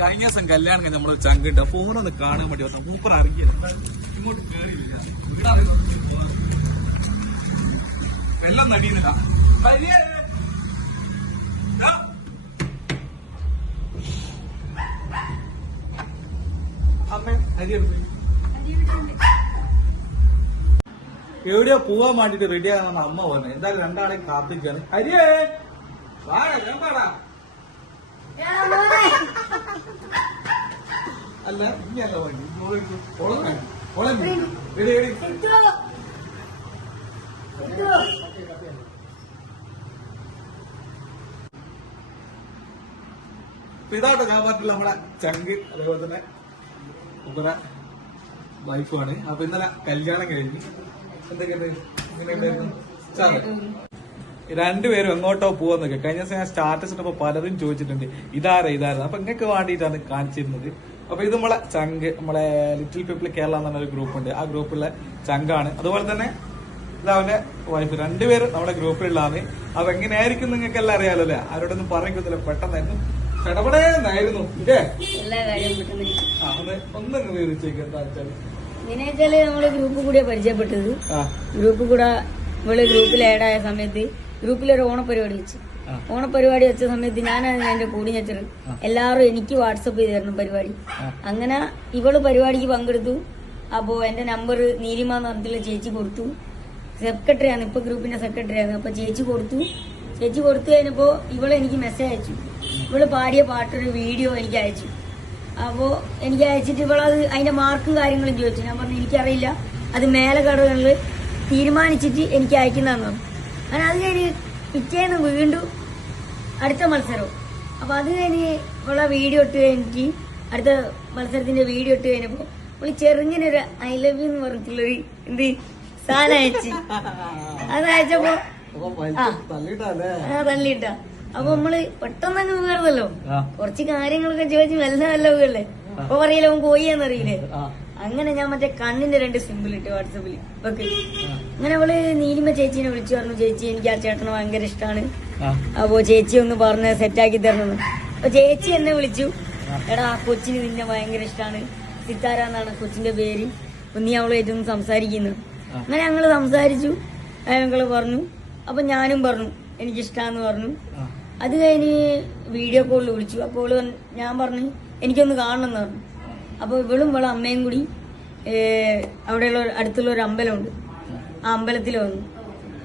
കഴിഞ്ഞ ദിവസം കല്യാണം കഴിഞ്ഞ നമ്മളൊരു ചങ്കുണ്ട് ഫോണൊന്ന് കാണാൻ വേണ്ടി വന്ന. മൂപ്പർ ഇറങ്ങിയത്. ഇങ്ങോട്ട് കേറിയില്ല. വെള്ളം നടിയുന്നില്ല. എവിടെയോ പോവാൻ വേണ്ടിട്ട് റെഡി ആകാന്നാണ് അമ്മ പറഞ്ഞു. എന്തായാലും രണ്ടാളെയും കാത്തിക്കാണ് ഹരിയേ വാടാ ഞാൻ പാടാ അല്ല ഇനിയല്ല വണ്ടി. റെഡി റെഡി ഇതാട്ടോ ഞാൻ പറഞ്ഞില്ല നമ്മുടെ ചങ്ക് അതേപോലെ തന്നെ നമ്മുടെ വൈഫാണ്. അപ്പൊ ഇന്നലെ കല്യാണം കഴിഞ്ഞ്. എന്തൊക്കെയുണ്ട്? രണ്ടുപേരും എങ്ങോട്ടോ പോവാന്നൊക്കെ. കഴിഞ്ഞ ദിവസം ഞാൻ സ്റ്റാറ്റസ് ഇട്ടപ്പോ പലരും ചോദിച്ചിട്ടുണ്ട്. ഇതാരാ ഇതാരാ? അപ്പൊ എങ്ങനെയൊക്കെ വേണ്ടിയിട്ടാണ് കാണിച്ചിരുന്നത്. അപ്പൊ ഇത് നമ്മളെ ചങ്ക് നമ്മളെ ലിറ്റിൽ പീപ്പിൾ കേരള എന്ന് പറഞ്ഞ ഒരു ഗ്രൂപ്പ് ഉണ്ട്. ആ ഗ്രൂപ്പിലെ ചങ്കാണ്. അതുപോലെ തന്നെ ഇത് അവന്റെ വൈഫ് രണ്ടുപേരും നമ്മുടെ ഗ്രൂപ്പിലുള്ളതാണ് അപ്പൊ എങ്ങനെയായിരിക്കും നിങ്ങൾക്ക് എല്ലാം അറിയാലോ അല്ലെ? ആരോടൊന്നും പറയുന്നില്ല പെട്ടെന്നായിരുന്നു. ായിരുന്നു ഇല്ലേ? ഒന്ന് ഒന്നും വിവരിച്ചേക്ക് എന്താ വെച്ചാൽ ഇങ്ങനെ വെച്ചാൽ നമ്മൾ ഗ്രൂപ്പ് കൂടിയ പരിചയപ്പെട്ടത്. ഗ്രൂപ്പ് കൂടെ നമ്മൾ ഗ്രൂപ്പിൽ ആഡായ സമയത്ത് ഗ്രൂപ്പിലൊരു ഓണപരിപാടി വെച്ചു. ഓണപരിപാടി വെച്ച സമയത്ത് ഞാനാണ് എന്റെ കൂടി വെച്ചത് എല്ലാവരും എനിക്ക് വാട്സപ്പ് ചെയ്ത് തരണം പരിപാടി. അങ്ങനെ ഇവൾ പരിപാടിക്ക് പങ്കെടുത്തു. അപ്പോ എന്റെ നമ്പർ നീലിമ എന്ന് പറഞ്ഞിട്ടുള്ള ചേച്ചി കൊടുത്തു. സെക്രട്ടറിയാണ് ഇപ്പൊ ഗ്രൂപ്പിന്റെ സെക്രട്ടറിയാണ് അപ്പൊ ചേച്ചി കൊടുത്തു. ചേച്ചി കൊടുത്തു കഴിഞ്ഞപ്പോ ഇവൾ എനിക്ക് മെസ്സേജ് അയച്ചു. ഇവൾ പാടിയ പാട്ടൊരു വീഡിയോ എനിക്ക് അയച്ചു. അപ്പോ എനിക്ക് അയച്ചിട്ട് ഇവളത് അതിന്റെ മാർക്കും കാര്യങ്ങളും ചോദിച്ചു. ഞാൻ പറഞ്ഞു എനിക്കറിയില്ല. അത് മേലെ കടകളിൽ തീരുമാനിച്ചിട്ട് എനിക്ക് അയക്കുന്നതെന്ന് പറഞ്ഞു. അങ്ങനെ അത് കഴിഞ്ഞ് പിറ്റേന്ന് വീണ്ടും അടുത്ത മത്സരവും അപ്പൊ അത് കഴിഞ്ഞ് ഉള്ള വീഡിയോ ഇട്ട് കഴിഞ്ഞിട്ട് അടുത്ത മത്സരത്തിന്റെ വീഡിയോ ഇട്ട് കഴിഞ്ഞപ്പോ ഒരു ചെറുങ്ങനെ ഒരു ഐ ലവ് യു എന്ന് പറഞ്ഞിട്ടുള്ളൊരു എന്ത് സാധനം അയച്ചു. അത് അയച്ചപ്പോ തള്ളിട്ടാ ആ. തള്ളിയിട്ട അപ്പൊ നമ്മൾ പെട്ടെന്ന് അങ്ങ് വീർന്നല്ലോ ആ. കുറച്ച് കാര്യങ്ങളൊക്കെ ചോദിച്ചു നല്ല നല്ല വീഴല്ലേ അപ്പൊ പറയില്ല ആ. അങ്ങനെ ഞാൻ മറ്റേ കണ്ണിന്റെ രണ്ട് സിമ്പിൾ ഇട്ട് വാട്സപ്പിൽ ഓക്കെ അങ്ങനെ അവൾ നീലിമ ചേച്ചീനെ വിളിച്ചു പറഞ്ഞു ചേച്ചി എനിക്ക് ആ ചേട്ടനെ ഭയങ്കര ഇഷ്ടമാണ് അപ്പോ ചേച്ചി ഒന്ന് പറഞ്ഞ് സെറ്റാക്കി തരണം. അപ്പൊ ചേച്ചി എന്നെ വിളിച്ചു. എടാ ആ കൊച്ചിന് നിന്നെ ഭയങ്കര ഇഷ്ടമാണ് സിത്താര എന്നാണ് കൊച്ചിന്റെ പേര്. നീ നീ ഏറ്റവും സംസാരിക്കുന്നു. അങ്ങനെ ഞങ്ങൾ സംസാരിച്ചു. ഞങ്ങൾ പറഞ്ഞു. അപ്പൊ ഞാനും പറഞ്ഞു എനിക്കിഷ്ടാന്ന് പറഞ്ഞു. അത് കഴിഞ്ഞ് വീഡിയോ കോളിൽ വിളിച്ചു. അപ്പോൾ ഞാൻ പറഞ്ഞു എനിക്കൊന്ന് കാണണം എന്ന് പറഞ്ഞു. അപ്പോൾ ഇവളും ഇവളെ അമ്മയും കൂടി അവിടെയുള്ള അടുത്തുള്ള ഒരു അമ്പലമുണ്ട്. ആ അമ്പലത്തിൽ വന്നു.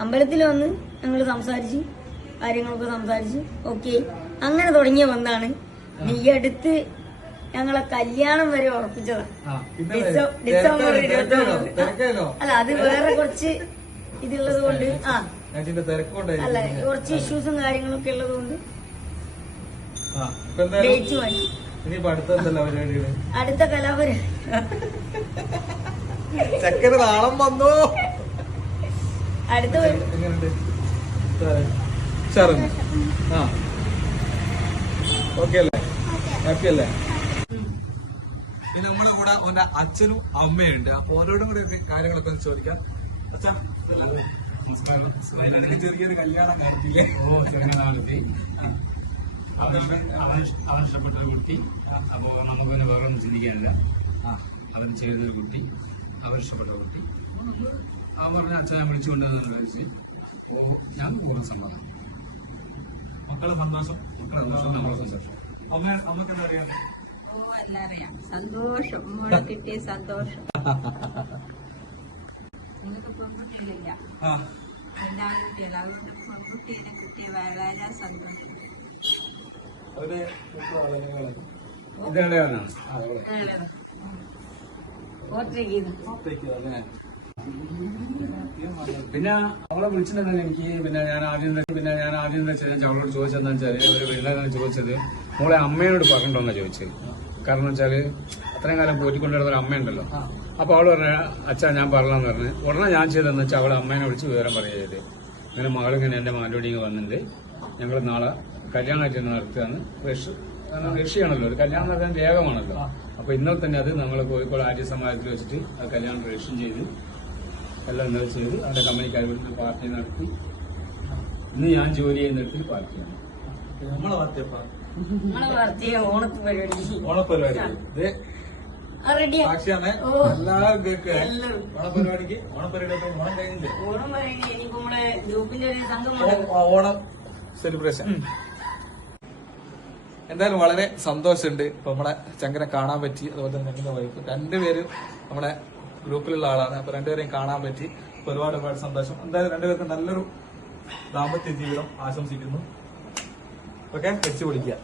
അമ്പലത്തിൽ വന്ന് ഞങ്ങൾ സംസാരിച്ച് കാര്യങ്ങളൊക്കെ സംസാരിച്ച് ഓക്കെ. അങ്ങനെ തുടങ്ങിയ വന്നാണ് ഈ അടുത്ത് ഞങ്ങളെ കല്യാണം വരെ ഉറപ്പിച്ചതാണ്. ഡിസംബർ ഇരുപത്തി അല്ല അത് വേറെ കുറച്ച് ഇതുള്ളത് കൊണ്ട് ആ അല്ല കുറച്ച് ഇഷ്യൂസും കാര്യങ്ങളൊക്കെ ഉള്ളത് കൊണ്ട് ഡേറ്റ് ഇനിയിപ്പോ അടുത്ത എന്തല്ല പരിപാടികൾ? അടുത്ത കലാപരം ചക്കര നാളം വന്നു. അടുത്ത ഉഷാറുണ്ട് ആ. ഓക്കെ അല്ലേ? ഹാപ്പി അല്ലേ? പിന്നെ നമ്മളെ കൂടെ ഓന്റെ അച്ഛനും അമ്മയുണ്ട്. അപ്പൊ ഓരോടും കൂടെ ഒക്കെ കാര്യങ്ങളൊക്കെ ഒന്ന് ചോദിക്കാം. ചെറിയൊരു കല്യാണം കാര്യത്തില്ലേ ഓ ചെറുങ്ങനെ നടത്തി അവൻ ഇഷ്ടപ്പെട്ട ഒരു കുട്ടി. അപ്പോൾ നമുക്ക് പിന്നെ വേറെ ഒന്നും ചിന്തിക്കാനില്ല. ആ അവൻ ചെയ്തൊരു കുട്ടി അവൻ ഇഷ്ടപ്പെട്ട കുട്ടി. അവൻ പറഞ്ഞ അച്ഛൻ ഞാൻ വിളിച്ചുകൊണ്ടെന്ന് ചോദിച്ച് ഓ ഞാൻ കൂടുതൽ സമ്മതം മക്കളെ സന്തോഷം? മക്കളെ സന്തോഷം നമ്മളെ സന്തോഷം. അമ്മ അമ്മയ്ക്ക് എന്താ അറിയാം ഓ എല്ലാം അറിയാം. സന്തോഷം. മോളെ കിട്ടിയ സന്തോഷം. നിങ്ങൾക്ക് പെൺകുട്ടികളില്ല കുട്ടികളും അതുകൊണ്ട് പെൺകുട്ടീനെ കിട്ടിയ വളരെ സന്തോഷം. അവർ? പിന്നെ അവളെ വിളിച്ചിട്ടുണ്ടെങ്കിൽ എനിക്ക് പിന്നെ ഞാൻ ആദ്യം തന്നെ- പിന്നെ ഞാൻ ആദ്യം എന്ന് വെച്ചാൽ അവളോട് ചോദിച്ചെന്താ വെച്ചാൽ ഒരു വീട്ടിലാണ് ചോദിച്ചത്? മോളെ അമ്മയോട് പറഞ്ഞിട്ടുണ്ടോന്നാ ചോദിച്ചത്. കാരണം വെച്ചാൽ അത്രയും കാലം പോറ്റിക്കൊണ്ടിരുന്ന ഒരു അമ്മയുണ്ടല്ലോ. അപ്പൊ അവൾ പറഞ്ഞ അച്ഛാ ഞാൻ പറഞ്ഞെന്ന് പറഞ്ഞു. ഉടനെ ഞാൻ ചെയ്തതെന്ന് വെച്ചാൽ അവളെ അമ്മേനെ വിളിച്ച് വിവരം പറയുക ചെയ്ത് ഇങ്ങനെ മകളിങ്ങനെ എന്റെ മാലോടി വന്നിട്ടുണ്ട് ഞങ്ങൾ നാളെ കല്യാണമായിട്ട് നടത്തുകയാണ്. റഷ് റഷ്യയാണല്ലോ ഒരു കല്യാണം നടത്താൻ വേഗമാണല്ലോ. അപ്പൊ ഇന്നലെ തന്നെ അത് നമ്മൾ കോഴിക്കോട് ആര്യ സമാജത്തിൽ വെച്ചിട്ട് ആ കല്യാണം രജിസ്റ്റർ ചെയ്ത് എല്ലാം ഇന്നലെ ചെയ്ത് അവരുടെ കമ്പനിക്കാർ വീട്ടിൽ പാർട്ടി നടത്തി. ഇന്ന് ഞാൻ ജോലി ചെയ്യുന്നിടത്തിൽ പാർട്ടിയാണ്. ഓണപരിപാടിക്ക് ഓണപരിപാടി ഓണം കഴിഞ്ഞില്ലേ ഓണം നമ്മളെ ഗ്രൂപ്പിന്റെ ഒരു സംഘം ഓണം സെലിബ്രേഷൻ. എന്തായാലും വളരെ സന്തോഷമുണ്ട്. ഇപ്പൊ നമ്മളെ ചങ്കനെ കാണാൻ പറ്റി അതുപോലെ തന്നെ ഞങ്ങളുടെ വൈഫ് രണ്ടുപേരും നമ്മുടെ ഗ്രൂപ്പിലുള്ള ആളാണ്. അപ്പൊ രണ്ടുപേരെയും കാണാൻ പറ്റി. ഒരുപാട് ഒരുപാട് സന്തോഷം. എന്തായാലും രണ്ടുപേർക്കും നല്ലൊരു ദാമ്പത്യ ജീവിതം ആശംസിക്കുന്നു. ഓക്കെ വെച്ചു പിടിക്കുക.